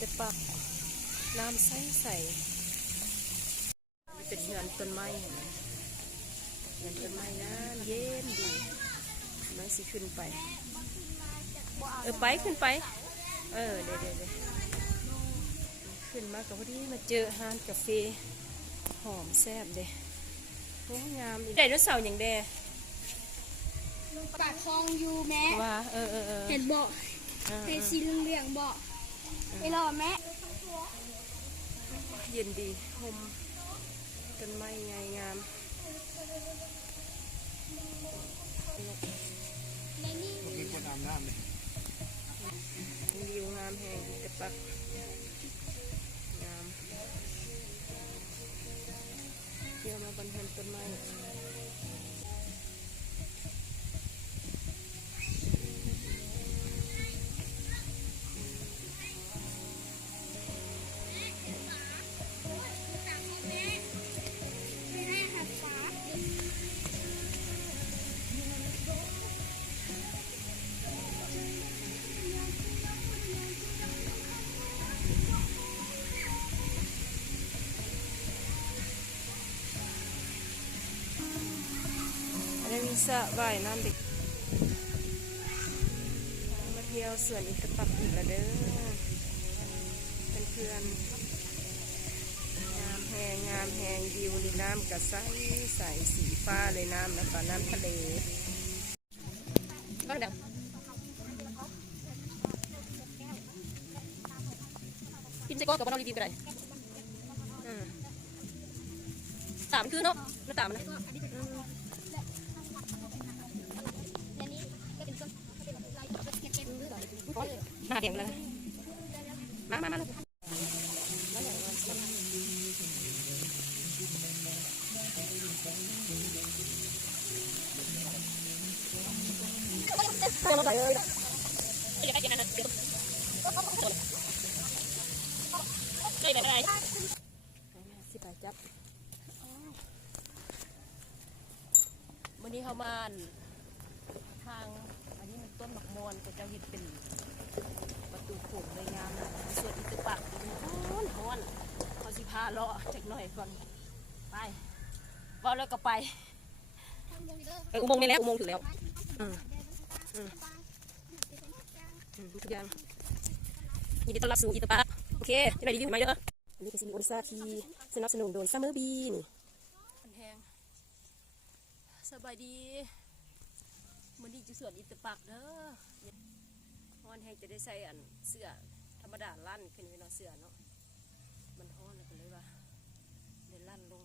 แต่ปักน้ำใสเป็นเหือนต้นไม้เห็นไหมเหือนต้นไม้นะเย็นดีน้อยสิขึ้นไปไปขึ้นไปเดี๋ยวขึ้นมากับพอดีมาเจอร้านกาแฟหอมแซ่บเด้โอ้งามไดโนเสาร์อย่างแดปากคลองอยู่แม่ว่าเห็นบ่เห็นสีเหลืองบ่ไปรอแม่เย็นดีหอมต้นไม้ไงงามมีคนอาบน้ำเลยวิวงามแห่งแต่ปักงามเที่ยวมาบนเฮือนต้นไม้มีสระว่ายน้ำเด็กมาเที่ยวสวนอินทปักอีกแล้วเด้อเป็นเพื่อนงามแหงวิวนี่น้ำกระใสสีฟ้าเลยน้ำแล้วก็น้ำทะเลบ้างเดี๋ยวกินใจก้อนกับบ้านเราดีๆไปไหนตามคือเนาะแล้วตามนะหน้าเดียงเลยมาเลยมาไปเลยได้สิไปจับวันนี้เขามาทางอันนี้มันต้นหมักมอนก็จะเห็นเป็นประตูโขงเลยงามส่วนอีกปักฮ้อนเขาสิพาเลาะจักหน่อยก่อนไปว่าแล้วก็ไปอุโมงค์นี่แล้วอุโมงค์ถึงแล้วทุกอย่างยินดีต้อนรับสู่อีตาปาโอเคจะได้รีวิวไหมเด้ออันนี้เป็นซีรีส์โอริซาที่สนับสนุนโดยซัมเมอร์บีนี่แห้งสบายดีมันดีจุดส่วนอีตาปักเด้อฮ้อนแห้งจะได้ใส่อันเสื้อธรรมดาลั่นขึ้นไปเนาะเสื้อเนาะมันฮ้อนเลยก็เลยว่าเดี๋ยวลั่นลง